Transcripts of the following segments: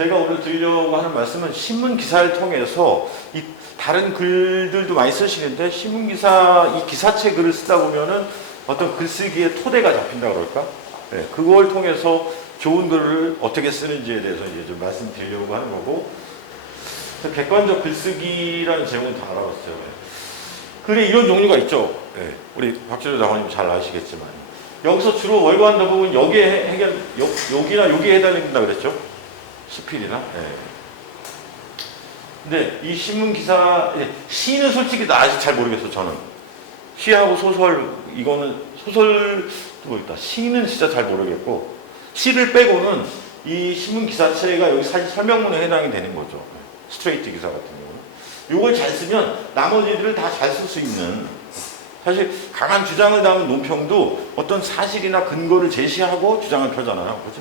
제가 오늘 드리려고 하는 말씀은 신문 기사를 통해서 이 다른 글들도 많이 쓰시는데 신문 기사, 이 기사체 글을 쓰다 보면은 어떤 글쓰기의 토대가 잡힌다 그럴까? 네, 그걸 통해서 좋은 글을 어떻게 쓰는지에 대해서 이제 좀 말씀드리려고 하는 거고, 객관적 글쓰기라는 제목은 다 알아봤어요. 글에 이런 종류가 있죠. 네, 우리 박재조 장관님 잘 아시겠지만 여기서 주로 월간 더북은 여기에 여기나 여기에 해당된다 그랬죠. 수필이나. 네. 근데 이 신문 기사, 시는 솔직히 나 아직 잘 모르겠어. 저는 시하고 소설, 이거는 소설도 모르겠다. 시는 진짜 잘 모르겠고, 시를 빼고는 이 신문 기사체가 여기 사실 설명문에 해당이 되는 거죠. 스트레이트 기사 같은 경우는. 이걸 잘 쓰면 나머지들을 다 잘 쓸 수 있는, 사실 강한 주장을 담은 논평도 어떤 사실이나 근거를 제시하고 주장을 펴잖아요. 그죠?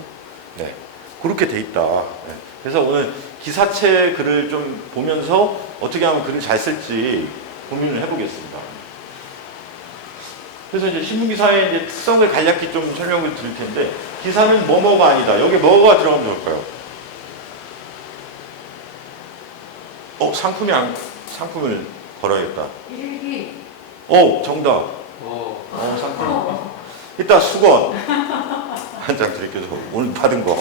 네. 그렇게 돼 있다. 네. 그래서 오늘 기사체 글을 좀 보면서 어떻게 하면 글을 잘 쓸지 고민을 해보겠습니다. 그래서 이제 신문기사의 이제 특성을 간략히 좀 설명을 드릴 텐데, 기사는 뭐뭐가 아니다. 여기 뭐가 들어가면 좋을까요? 상품을 걸어야겠다. 일기. 정답. 상품. 이따 수건. 한 장 드릴게요. 오늘 받은 거.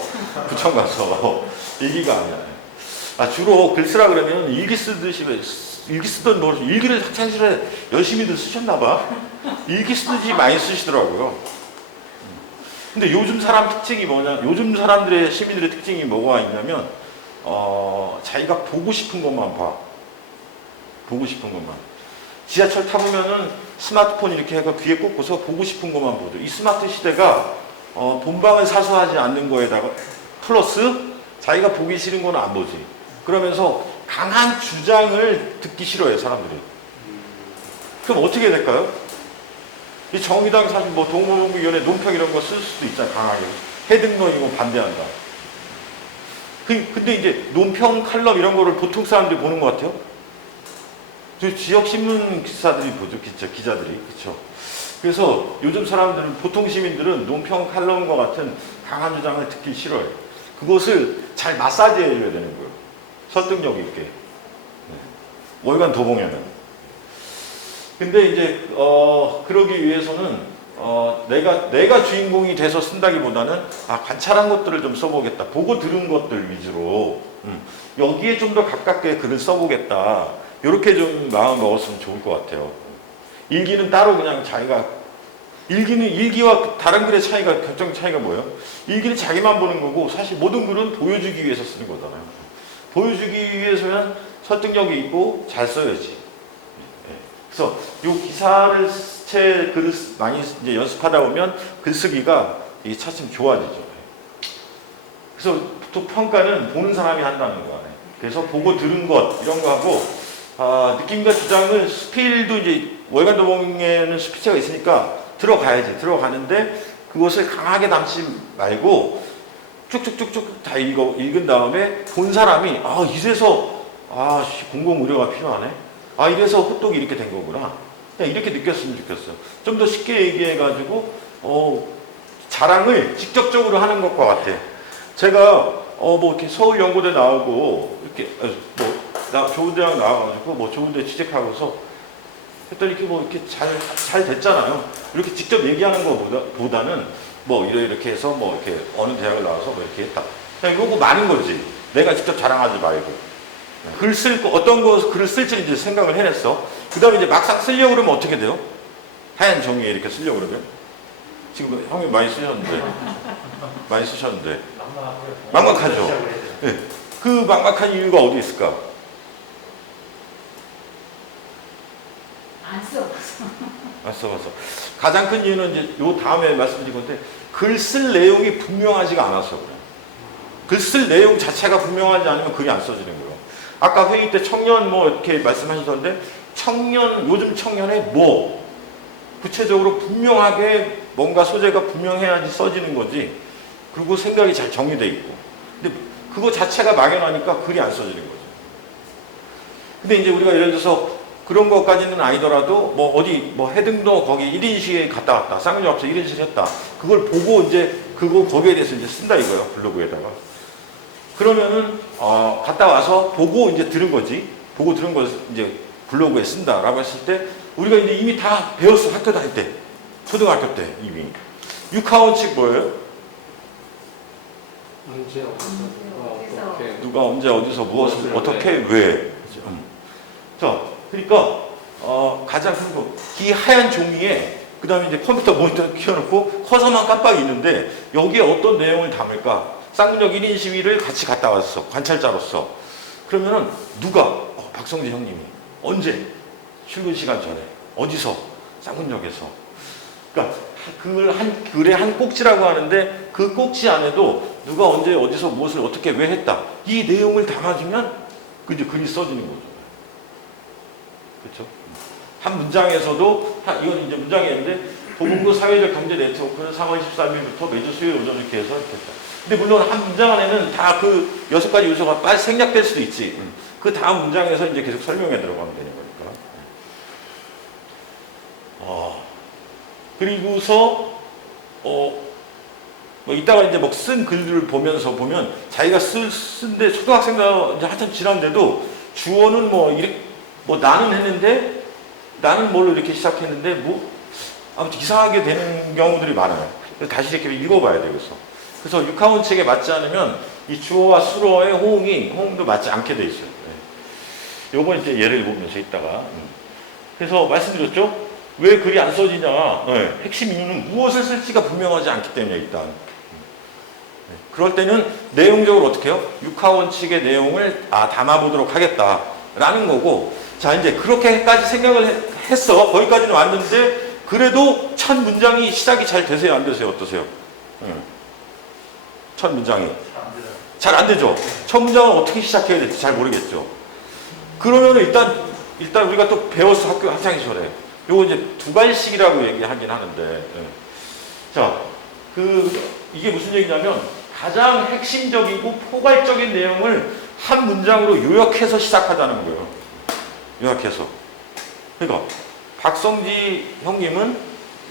구청 가서. 일기가 아니야. 주로 글 쓰라 그러면 일기 쓰던 뭐, 일기를 학창시절에 열심히들 쓰셨나봐. 일기 쓰듯이 많이 쓰시더라고요. 근데 요즘 사람 특징이 뭐냐, 요즘 사람들의, 시민들의 특징이 뭐가 있냐면, 자기가 보고 싶은 것만 봐. 보고 싶은 것만. 지하철 타보면은 스마트폰 이렇게 해서 귀에 꽂고서 보고 싶은 것만 보죠. 이 스마트 시대가, 본방을 사수하지 않는 거에다가, 플러스 자기가 보기 싫은 거는 안 보지. 그러면서 강한 주장을 듣기 싫어해요, 사람들이. 그럼 어떻게 될까요? 이 정의당 사실 뭐 동물농구위원회 논평 이런 거 쓸 수도 있잖아요, 강하게. 해등론 이거 반대한다. 근데 이제 논평, 칼럼 이런 거를 보통 사람들이 보는 것 같아요. 지역 신문 기사들이 보죠, 기자들이. 그렇죠. 그래서 요즘 사람들은, 보통 시민들은 논평, 칼럼과 같은 강한 주장을 듣기 싫어해요. 그것을 잘 마사지 해줘야 되는 거예요. 설득력 있게. 네. 월간 도봉에는. 근데 이제, 그러기 위해서는, 내가 주인공이 돼서 쓴다기보다는, 관찰한 것들을 좀 써보겠다. 보고 들은 것들 위주로. 여기에 좀 더 가깝게 글을 써보겠다. 이렇게 좀 마음 먹었으면 좋을 것 같아요. 일기는 따로 그냥 자기가, 일기와 다른 글의 차이가, 결정 차이가 뭐예요? 일기는 자기만 보는 거고, 사실 모든 글은 보여주기 위해서 쓰는 거잖아요. 보여주기 위해서는 설득력이 있고 잘 써야지. 그래서 이 기사를 글을 많이 이제 연습하다 보면 글쓰기가 차츰 좋아지죠. 그래서 보통 평가는 보는 사람이 한다는 거야. 그래서 보고 들은 것 이런 거 하고, 느낌과 주장을 스필도 이제 월간 도봉에는 스피치가 있으니까 들어가야지. 들어가는데 그것을 강하게 담지 말고 쭉쭉쭉쭉 다 읽은 다음에 본 사람이 이래서 공공의료가 필요하네. 이래서 호떡이 이렇게 된 거구나. 그냥 이렇게 느꼈으면 좋겠어요. 좀 더 쉽게 얘기해가지고 자랑을 직접적으로 하는 것과 같아. 제가 뭐 이렇게 서울연고대 나오고 이렇게 좋은 대학 나와가지고 뭐 좋은 데 취직하고서 했더니 이렇게 잘 됐잖아요. 이렇게 직접 얘기하는 것보다는 뭐 이렇게 해서 뭐 이렇게 어느 대학을 나와서 뭐 이렇게 했다. 그냥 이러고 마는 거지. 내가 직접 자랑하지 말고. 어떤 거 글을 쓸지 이제 생각을 해냈어. 그 다음에 이제 막상 쓰려고 그러면 어떻게 돼요? 하얀 종이에 이렇게 쓰려고 그러면? 지금 형님 많이 쓰셨는데. 막막하죠. 네. 그 막막한 이유가 어디 있을까? 안 써봤어. 안 써봐서. 가장 큰 이유는 이제 요 다음에 말씀드릴 건데, 글 쓸 내용이 분명하지가 않아서 그래요. 글 쓸 내용 자체가 분명하지 않으면 글이 안 써지는 거예요. 아까 회의 때 청년 뭐 이렇게 말씀하셨던데, 요즘 청년의 뭐, 구체적으로 분명하게 뭔가 소재가 분명해야지 써지는 거지. 그리고 생각이 잘 정리돼 있고. 근데 그거 자체가 막연하니까 글이 안 써지는 거죠. 근데 이제 우리가 예를 들어서 그런 것까지는 아니더라도 뭐 해등도 거기 1인시에 갔다 왔다. 쌍용역 앞에서 1인시를 했다. 그걸 보고 이제 거기에 대해서 이제 쓴다 이거예요. 블로그에다가. 그러면은 갔다 와서 보고 이제 들은 거지. 보고 들은 걸 이제 블로그에 쓴다라고 했을 때 우리가 이제 이미 다 배웠어. 학교 다닐 때. 초등학교 때 이미. 육하원칙 뭐예요? 언제 어떻게 누가 언제 어디서 무엇을 어떻게 왜. 자, 그러니까 가장 그리고 이 하얀 종이에 그 다음에 이제 컴퓨터 모니터 키워놓고 커서만 깜빡이 있는데 여기에 어떤 내용을 담을까? 쌍문역 1인 시위를 같이 갔다 왔어. 관찰자로서. 그러면은 누가? 박성재 형님이. 언제? 출근 시간 전에. 어디서? 쌍문역에서. 그러니까 그걸 한 글의 한 꼭지라고 하는데 그 꼭지 안에도 누가 언제 어디서 무엇을 어떻게 왜 했다. 이 내용을 담아주면 그 이제 글이 써지는 거죠. 그렇죠? 한 문장에서도 이건 이제 문장이었는데 보건구 사회적 경제 네트워크는 3월 13일부터 매주 수요일 오전 이렇게 해서 이렇게 했다. 근데 물론 한 문장 안에는 다 그 6가지 요소가 빨리 생략될 수도 있지. 그 다음 문장에서 이제 계속 설명해 들어가면 되는 거니까. 그리고서 뭐 이따가 이제 뭐 쓴 글들을 보면서 보면 자기가 쓴데 초등학생들 이제 한참 지났는데도 주어는 뭐 이렇게 뭐 나는 했는데 나는 뭘로 이렇게 시작했는데 뭐 아무튼 이상하게 되는 경우들이 많아요. 그래서 다시 이렇게 읽어봐야 되겠어. 그래서 육하원칙에 맞지 않으면 이 주어와 수어의 호응도 맞지 않게 돼 있어요. 요번 이제 예를 보면서 이따가 그래서 말씀드렸죠. 왜 글이 안 써지냐? 핵심 이유는 무엇을 쓸지가 분명하지 않기 때문에 일단. 그럴 때는 내용적으로 어떻게 해요? 육하원칙의 내용을 담아보도록 하겠다라는 거고 자 이제 그렇게까지 생각을 했어. 거기까지는 왔는데 그래도 첫 문장이 시작이 잘 되세요? 안 되세요? 어떠세요? 첫 문장이 잘 안 되죠? 첫 문장은 어떻게 시작해야 될지 잘 모르겠죠? 그러면 일단 우리가 또 배웠어. 학교 학창 시절에 요거 이제 두 갈씩이라고 얘기하긴 하는데 자 이게 무슨 얘기냐면 가장 핵심적이고 포괄적인 내용을 한 문장으로 요약해서 시작하자는 거예요. 요약해서. 그러니까 박성지 형님은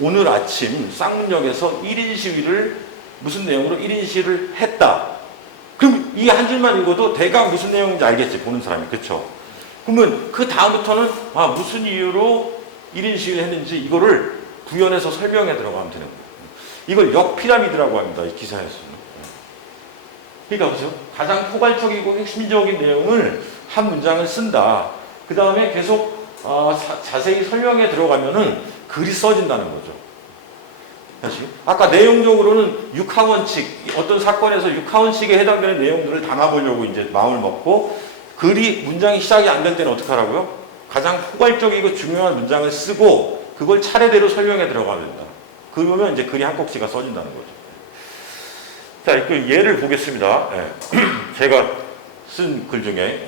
오늘 아침 쌍문역에서 1인 시위를 무슨 내용으로 1인 시위를 했다. 그럼 이 한 줄만 읽어도 대강 무슨 내용인지 알겠지. 보는 사람이. 그렇죠? 그러면 그 다음부터는 무슨 이유로 1인 시위를 했는지 이거를 구현해서 설명해 들어가면 되는 거예요. 이걸 역피라미드라고 합니다. 이 기사에서는. 그러니까 그죠? 가장 포괄적이고 핵심적인 내용을 한 문장을 쓴다. 그 다음에 계속 자세히 설명해 들어가면은 글이 써진다는 거죠. 다시. 아까 내용적으로는 육하원칙, 어떤 사건에서 육하원칙에 해당되는 내용들을 담아보려고 이제 마음을 먹고 글이 문장이 시작이 안 될 때는 어떻게 하라고요? 가장 포괄적이고 중요한 문장을 쓰고 그걸 차례대로 설명해 들어가야 된다. 그러면 이제 글이 한 꼭지가 써진다는 거죠. 자, 그 예를 보겠습니다. 제가 쓴 글 중에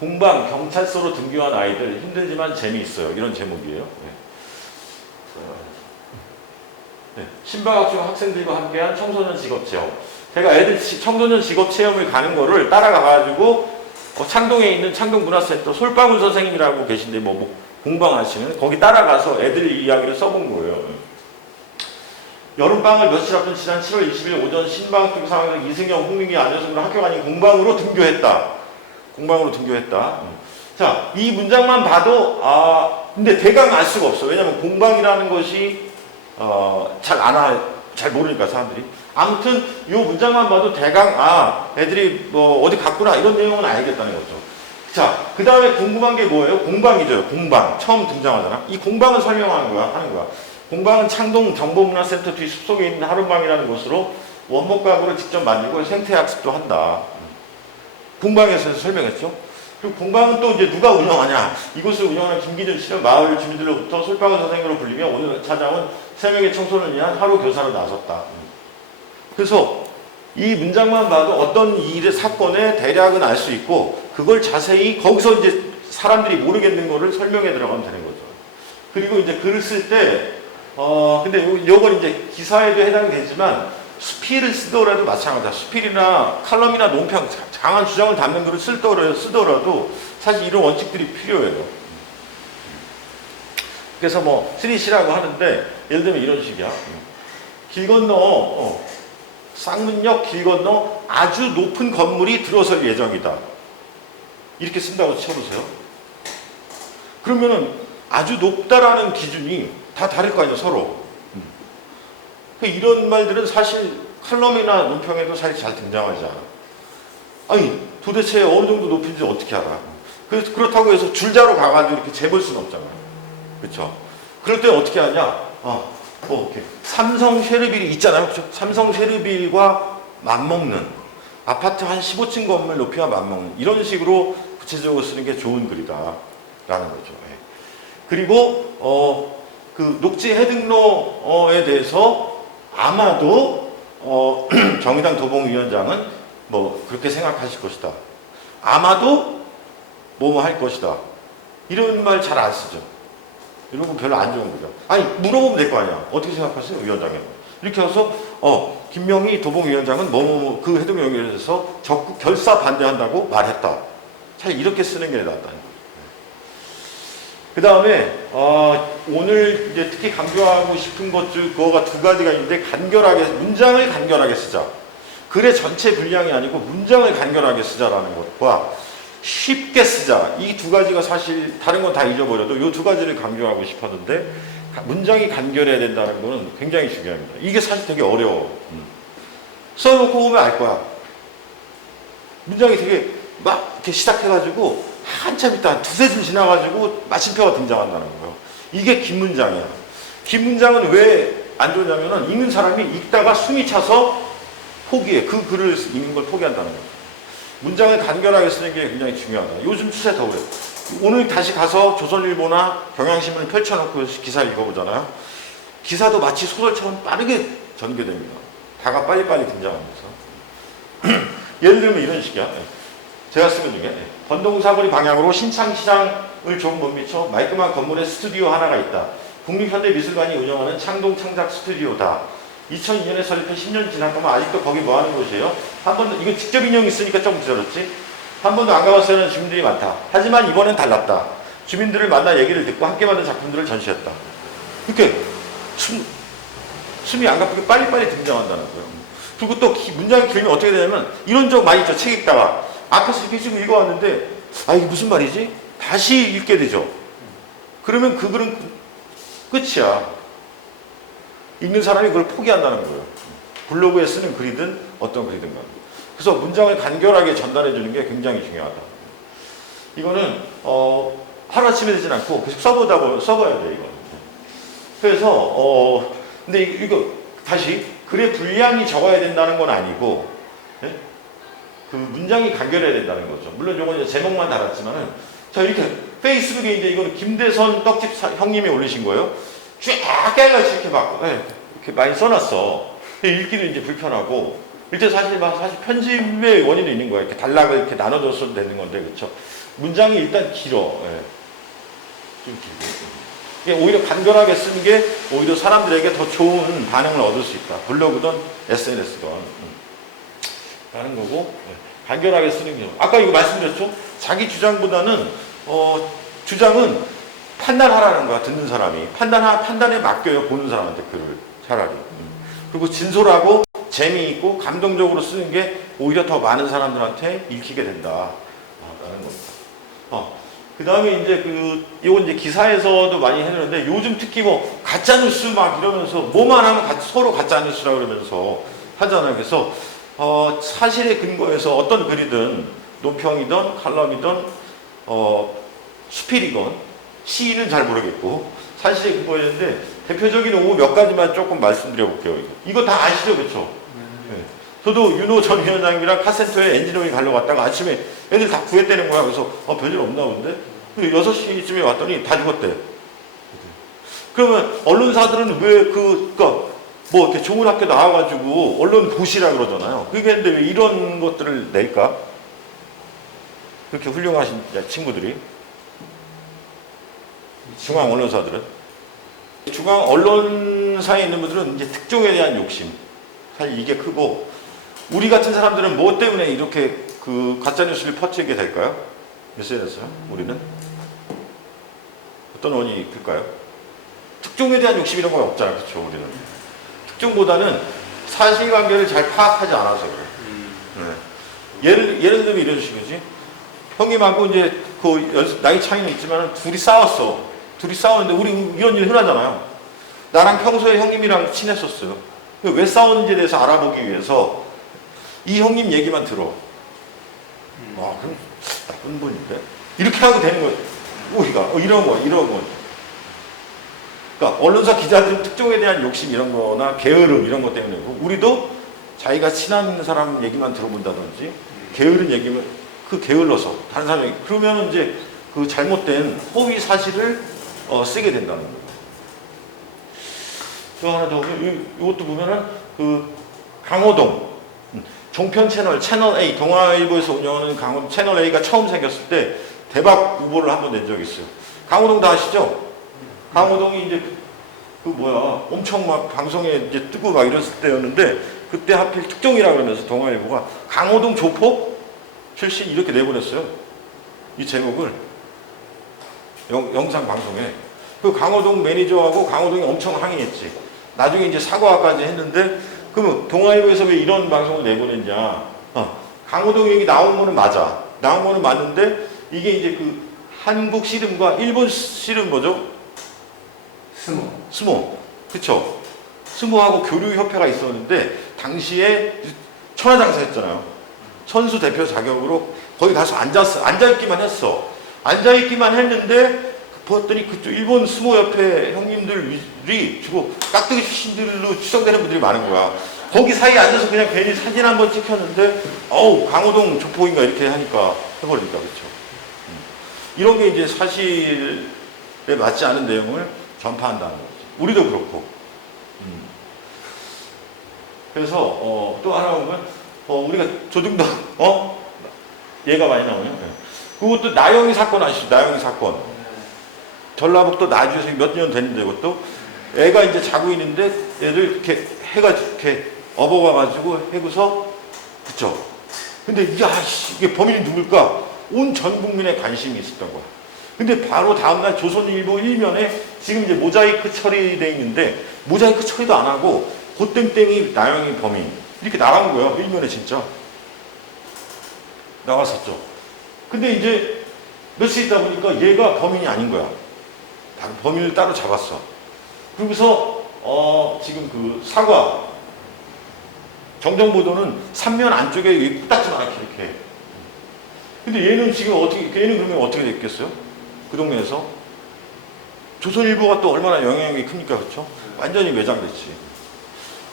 공방 경찰서로 등교한 아이들 힘들지만 재미있어요. 이런 제목이에요. 신방학 중 학생들과 함께한 청소년 직업체험. 제가 애들 청소년 직업체험을 가는 거를 따라가가지고 창동에 있는 창동문화센터 솔방울 선생님이라고 계신데 뭐 공방하시는 거기 따라가서 애들 이야기를 써본 거예요. 여름방을 며칠 앞둔 지난 7월 20일 오전 신방학 중 상황에서 이승영, 홍민기, 안효승으로 학교가 아닌 공방으로 등교했다. 공방으로 등교했다. 자, 이 문장만 봐도 근데 대강 알 수가 없어. 왜냐면 공방이라는 것이 잘 모르니까 사람들이. 아무튼 이 문장만 봐도 대강 애들이 뭐 어디 갔구나 이런 내용은 알겠다는 거죠. 자, 그 다음에 궁금한 게 뭐예요? 공방이죠. 공방. 처음 등장하잖아. 이 공방을 설명하는 거야. 하는 거야. 공방은 창동 정보문화센터 뒤 숲속에 있는 하룻방이라는 곳으로 원목 가구를 직접 만들고 생태학습도 한다. 공방에서 설명했죠. 그리고 공방은 또 이제 누가 운영하냐. 이곳을 운영하는 김기준 씨는 마을 주민들로부터 솔방울 선생님으로 불리며 오늘 찾아온 3명의 청소년을 위한 하루 교사로 나섰다. 그래서 이 문장만 봐도 어떤 일의 사건의 대략은 알 수 있고 그걸 자세히 거기서 이제 사람들이 모르겠는 거를 설명해 들어가면 되는 거죠. 그리고 이제 글을 쓸 때 근데 요건 이제 기사에도 해당이 되지만 수필을 쓰더라도 마찬가지다. 수필이나 칼럼이나 논평 강한 주장을 담는 글을 쓰더라도 사실 이런 원칙들이 필요해요. 그래서 뭐 쓰리시라고 하는데 예를 들면 이런 식이야. 길 건너 쌍문역 길 건너 아주 높은 건물이 들어설 예정이다. 이렇게 쓴다고 쳐보세요. 그러면은 아주 높다라는 기준이 다 다를 거 아니에요, 서로. 이런 말들은 사실 칼럼이나 논평에도 사실 잘 등장하지 않아. 아니, 도대체 어느 정도 높은지 어떻게 알아? 그래서 그렇다고 해서 줄자로 가가지고 이렇게 재볼 수는 없잖아요. 그렇죠? 그럴 때 어떻게 하냐? 이렇게 삼성 쉐르빌이 있잖아요. 그렇죠? 삼성 쉐르빌과 맞먹는 아파트 한 15층 건물 높이와 맞먹는 이런 식으로 구체적으로 쓰는 게 좋은 글이다라는 거죠. 예. 그리고 그 녹지 해등로에 대해서 아마도 정의당 도봉위원장은 뭐 그렇게 생각하실 것이다. 아마도 뭐뭐 할 것이다. 이런 말 잘 안 쓰죠. 이런 거 별로 안 좋은 거죠. 아니, 물어보면 될 거 아니야. 어떻게 생각하세요, 위원장님? 이렇게 해서, 김명희 도봉위원장은 그 해동 연결에서 적극 결사 반대한다고 말했다. 차라리 이렇게 쓰는 게 낫다. 그 다음에, 오늘 이제 특히 강조하고 싶은 것 중, 그거가 두 가지가 있는데, 문장을 간결하게 쓰자. 글의 전체 분량이 아니고 문장을 간결하게 쓰자라는 것과 쉽게 쓰자. 이 두 가지가 사실 다른 건 다 잊어버려도 이 두 가지를 강조하고 싶었는데 문장이 간결해야 된다는 거는 굉장히 중요합니다. 이게 사실 되게 어려워. 써놓고 보면 알 거야. 문장이 되게 막 이렇게 시작해가지고 한참 있다 한 두세 줄 지나가지고 마침표가 등장한다는 거예요. 이게 긴 문장이야. 긴 문장은 왜 안 좋냐면은 읽는 사람이 읽다가 숨이 차서 포기해. 그 글을 읽는 걸 포기한다는 거예요. 문장을 간결하게 쓰는 게 굉장히 중요하다. 요즘 추세 더 그래요. 오늘 다시 가서 조선일보나 경향신문을 펼쳐놓고 기사를 읽어보잖아요. 기사도 마치 소설처럼 빠르게 전개됩니다. 다가 빨리빨리 등장하면서. 예를 들면 이런 식이야. 제가 쓴 것 중에 번동사거리 방향으로 신창시장을 조금 못 미쳐 말끔한 건물에 스튜디오 하나가 있다. 국립현대미술관이 운영하는 창동 창작 스튜디오다. 2002년에 설립해 10년 지난 거면 아직도 거기 뭐 하는 곳이에요? 한 번도, 이거 직접 인용이 있으니까 조금 기다렸지? 한 번도 안 가봤다는 주민들이 많다. 하지만 이번엔 달랐다. 주민들을 만나 얘기를 듣고 함께 만든 작품들을 전시했다. 이렇게 숨이 안 가쁘게 빨리빨리 등장한다는 거예요. 그리고 또 문장이 길면 어떻게 되냐면 이런 적 많이 있죠. 책 읽다가 앞에서 이렇게 지금 읽어왔는데 이게 무슨 말이지? 다시 읽게 되죠. 그러면 그 글은 끝이야. 읽는 사람이 그걸 포기한다는 거예요. 블로그에 쓰는 글이든 어떤 글이든 간에. 그래서 문장을 간결하게 전달해 주는 게 굉장히 중요하다. 이거는 하루아침에 되진 않고 계속 써봐야 돼, 이거. 그래서 근데 이거 다시 글의 분량이 적어야 된다는 건 아니고 네? 그 문장이 간결해야 된다는 거죠. 물론 이건 이제 제목만 달았지만은 자 이렇게 페이스북에 이제 이거는 김대선 떡집 형님이 올리신 거예요. 쫙 깨같이 이렇게 막 이렇게 많이 써놨어. 읽기도 이제 불편하고 이때 사실 편집의 원인도 있는 거야. 이렇게 단락을 이렇게 나눠줬어도 되는 건데 그렇죠. 문장이 일단 길어. 좀 길고. 이게 오히려 간결하게 쓰는 게 오히려 사람들에게 더 좋은 반응을 얻을 수 있다. 블로그든 SNS든 라는 거고 간결하게 쓰는 게 아까 이거 말씀드렸죠. 자기 주장보다는 주장은 판단하라는 거야. 듣는 사람이 판단에 맡겨요. 보는 사람한테 글을 차라리. 그리고 진솔하고 재미있고 감동적으로 쓰는 게 오히려 더 많은 사람들한테 읽히게 된다라는 겁니다. 그 다음에 이제 이건 이제 기사에서도 많이 해놓는데 요즘 특히 뭐 가짜뉴스 막 이러면서 뭐만 하면 서로 가짜뉴스라 그러면서 하잖아요. 그래서 사실에 근거해서 어떤 글이든 논평이든 칼럼이든 수필이건 시인은 잘 모르겠고 사실에 근거했는데 대표적인 오후 몇 가지만 조금 말씀드려볼게요. 이거 다 아시죠? 그렇죠? 네. 저도 윤호 전 위원장님이랑 카센터에 엔지니어링 가려고 갔다가 아침에 애들 다 구했다는 거야. 그래서 별일 없나 본데 6시쯤에 왔더니 다 죽었대. 그러면 언론사들은 왜 뭐 이렇게 좋은 학교 나와가지고 언론 보시라 그러잖아요. 그게 근데 왜 이런 것들을 낼까? 그렇게 훌륭하신 친구들이. 중앙 언론사들은. 중앙 언론사에 있는 분들은 이제 특종에 대한 욕심. 사실 이게 크고, 우리 같은 사람들은 뭐 때문에 이렇게 가짜뉴스를 퍼뜨리게 될까요? SNS요? 우리는? 어떤 원인이 클까요? 특종에 대한 욕심 이런 건 없잖아요. 그렇죠? 우리는. 특종보다는 사실관계를 잘 파악하지 않아서 그래요. 예를 들면 이런 식이지. 형님하고 이제 그 나이 차이는 있지만 둘이 싸웠어. 둘이 싸웠는데 우리 이런 일 흔하잖아요. 나랑 평소에 형님이랑 친했었어요. 왜 싸웠는지에 대해서 알아보기 위해서 이 형님 얘기만 들어. 그럼 나쁜 분인데? 이렇게 하고 되는 거예요. 우리가 이런 거. 그러니까 언론사 기자들은 특종에 대한 욕심 이런 거나 게으름 이런 것 때문에 우리도 자기가 친한 사람 얘기만 들어본다든지 게으른 얘기면 게을러서 다른 사람이 그러면 이제 그 잘못된 허위 사실을 쓰게 된다는 거예요. 또 하나 더 이것도 보면은 그 강호동 종편 채널 A 동아일보에서 운영하는 채널 A가 처음 생겼을 때 대박 후보를 한번 낸 적이 있어요. 강호동 다 아시죠? 강호동이 이제 엄청 막 방송에 이제 뜨고 막 이랬을 때였는데 그때 하필 특종이라 그러면서 동아일보가 강호동 조폭 출신 이렇게 내보냈어요. 이 제목을 영상 방송에 그 강호동 매니저하고 강호동이 엄청 항의했지. 나중에 이제 사과까지 했는데 그러면 동아일보에서 왜 이런 방송을 내보냈냐? 강호동 얘기 나온 거는 맞아. 나온 거는 맞는데 이게 이제 그 한국 씨름과 일본 씨름 뭐죠? 스모. 그쵸? 스모하고 교류협회가 있었는데 당시에 천하장사했잖아요. 선수 대표 자격으로 거기 가서 앉아있기만 했어. 앉아있기만 했는데 봤더니 그쪽 일본 스모협회 형님들이 주로 깍두기 출신들로 추정되는 분들이 많은 거야. 거기 사이에 앉아서 그냥 괜히 사진 한번 찍혔는데 강호동 조폭인가 이렇게 하니까 해버리니까 그렇죠. 이런 게 이제 사실에 맞지 않은 내용을 전파한다는 거죠. 우리도 그렇고. 그래서 또 하나 보면 우리가 조등동 얘가 많이 나오네요. 그것도 나영이 사건 아시죠? 나영이 사건. 전라북도 나주에서 몇 년 됐는데 그것도 애가 이제 자고 있는데 애들 이렇게 해가 이렇게 업어가가지고 해고서 그쵸? 근데 이게 범인이 누굴까? 온 전 국민의 관심이 있었던 거야. 근데 바로 다음날 조선일보 1면에 지금 이제 모자이크 처리돼 있는데 모자이크 처리도 안 하고 고땡땡이 나영이 범인 이렇게 나간 거예요. 1면에 진짜 나왔었죠. 근데 이제 며칠 있다 보니까 얘가 범인이 아닌 거야. 범인을 따로 잡았어. 그러고서 지금 그 사과 정정보도는 3면 안쪽에 꾹 않게 이렇게. 근데 얘는 지금 얘는 그러면 어떻게 됐겠어요? 그 동네에서 조선일보가 또 얼마나 영향력이 큽니까, 그렇죠? 완전히 매장됐지.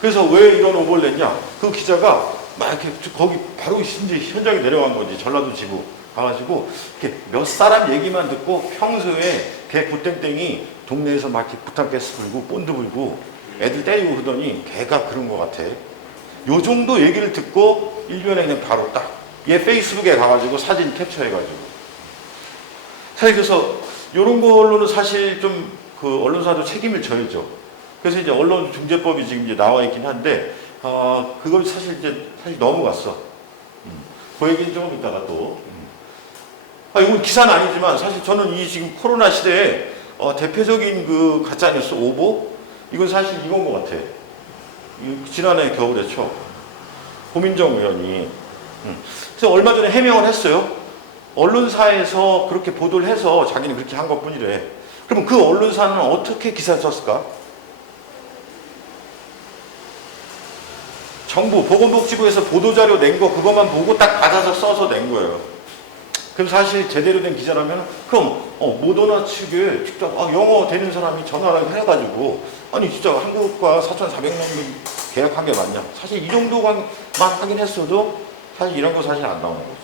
그래서 왜 이런 오보를 냈냐? 그 기자가 막 이렇게 거기 바로 이제 현장에 내려간 거지. 전라도 지구 가가지고 이렇게 몇 사람 얘기만 듣고 평소에 걔 고땡땡이 동네에서 막 이렇게 부탄가스 불고 본드 불고 애들 때리고 그러더니 걔가 그런 것 같아. 요 정도 얘기를 듣고 일면에 그냥 바로 딱 얘 페이스북에 가가지고 사진 캡처해가지고 사실 그래서 요런 걸로는 사실 좀 그 언론사도 책임을 져야죠. 그래서 이제 언론중재법이 지금 이제 나와 있긴 한데 그걸 사실 넘어갔어. 그 얘기는 조금 이따가 또. 이건 기사는 아니지만 사실 저는 이 지금 코로나 시대에 대표적인 그 가짜뉴스 오보 이건 사실 이건 것 같아. 지난해 겨울에 고민정 의원이 그래서 얼마 전에 해명을 했어요. 언론사에서 그렇게 보도를 해서 자기는 그렇게 한 것뿐이래. 그럼 그 언론사는 어떻게 기사를 썼을까? 정부 보건복지부에서 보도자료 낸 거 그것만 보고 딱 받아서 써서 낸 거예요. 그럼 사실 제대로 된 기자라면 그럼 모더나 측에 직접 영어 되는 사람이 전화를 해가지고 아니 진짜 한국과 4,400명 계약한 게 맞냐? 사실 이 정도만 하긴 했어도 사실 이런 거 사실 안 나오는 거지.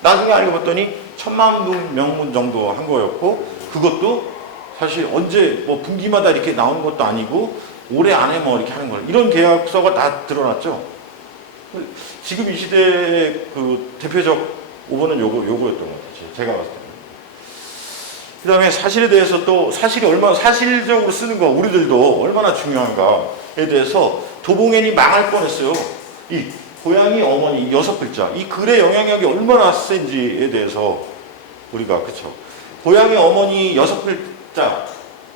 나중에 알고 봤더니 1,000만 명 정도 한 거였고 그것도 사실 언제 분기마다 이렇게 나오는 것도 아니고 올해 안에 이렇게 하는 거 이런 계약서가 다 드러났죠. 지금 이 시대의 그 대표적 오보는 요거였던 것 같아요. 제가 봤을 때는. 그 다음에 사실에 대해서 또 사실이 얼마나 사실적으로 쓰는 거 우리들도 얼마나 중요한가에 대해서 도봉엔이 망할 뻔했어요. 이 고양이 어머니 6글자 이 글의 영향력이 얼마나 센지에 대해서 우리가 그쵸. 고양이 어머니 6글자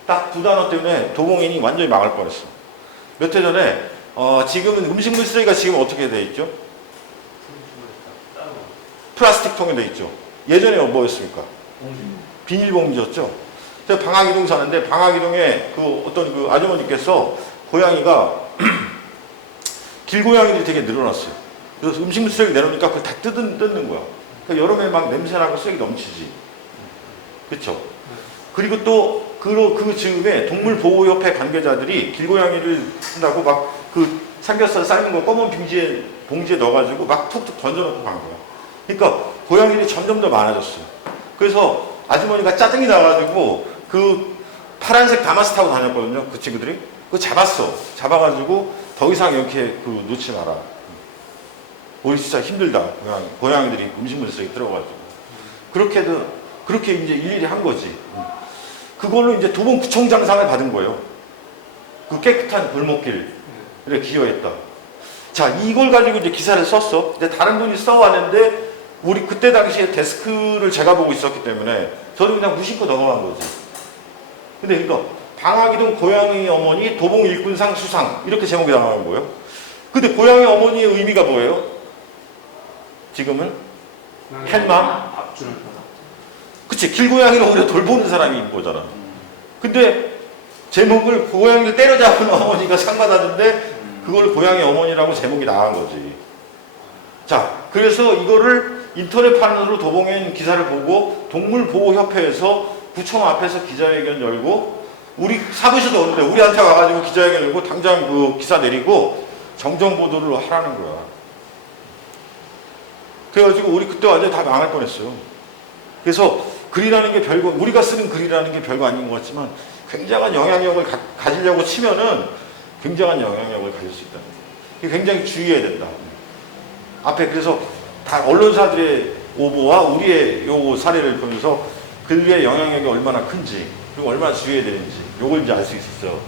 딱 2단어 때문에 도봉엔이 완전히 망할 뻔했어. 몇 해 전에 지금은 음식물 쓰레기가 지금 어떻게 돼 있죠? 플라스틱 통에 돼 있죠. 예전에 뭐였습니까? 비닐봉지였죠. 제가 방학이동 사는데 방학이동에 그 어떤 그 아주머니께서 고양이가 길고양이들이 되게 늘어났어요. 그래서 음식물 쓰레기 내놓으니까 그걸 다 뜯는 거야. 그러니까 여름에 막 냄새나고 쓰레기 넘치지. 그렇죠? 그리고 또 그 즈음에 동물보호협회 관계자들이 길고양이를 쓴다고 막 그 삼겹살 삶은 거 검은 봉지에 넣어가지고 막 툭툭 던져놓고 간 거야. 그러니까 고양이들이 점점 더 많아졌어요. 그래서 아주머니가 짜증이 나가지고 그 파란색 다마스 타고 다녔거든요. 그 친구들이. 그거 잡아가지고 더 이상 이렇게 그 놓지 마라. 우리 진짜 힘들다. 고양이들이 음식물 쓰레기 들어가지고. 그렇게 이제 일일이 한 거지. 그걸로 이제 도봉구청장상을 받은 거예요. 그 깨끗한 골목길에 기여했다. 자, 이걸 가지고 이제 기사를 썼어. 근데 다른 분이 써왔는데, 우리 그때 당시에 데스크를 제가 보고 있었기 때문에 저도 그냥 무심코 넘어간 거지. 근데 그러니까 방학이동 고양이 어머니 도봉 일꾼상 수상 이렇게 제목이 나가는 거예요. 근데 고양이 어머니의 의미가 뭐예요? 지금은 캣맘. 그치, 길고양이는 오히려 돌보는 사람인 거잖아. 근데 제목을 고양이를 때려잡은 어머니가 상 받았는데 그걸 고양이 어머니라고 제목이 나간 거지. 자, 그래서 이거를 인터넷판으로 도봉에 있는 기사를 보고 동물보호협회에서 구청 앞에서 기자회견 열고, 우리 사무실도 오는데 우리한테 와가지고 기자회견 열고 당장 그 기사 내리고 정정보도를 하라는 거야. 그래가지고 우리 그때 완전히 다 망할 뻔했어요. 그래서 글이라는 게 별거, 우리가 쓰는 글이라는 게 별거 아닌 것 같지만 굉장한 영향력을 가지려고 치면은 굉장한 영향력을 가질 수 있다. 굉장히 주의해야 된다. 앞에 그래서 다 언론사들의 오보와 우리의 요 사례를 보면서 글의 영향력이 얼마나 큰지, 그리고 얼마나 주의해야 되는지 요걸 이제 알 수 있었어요.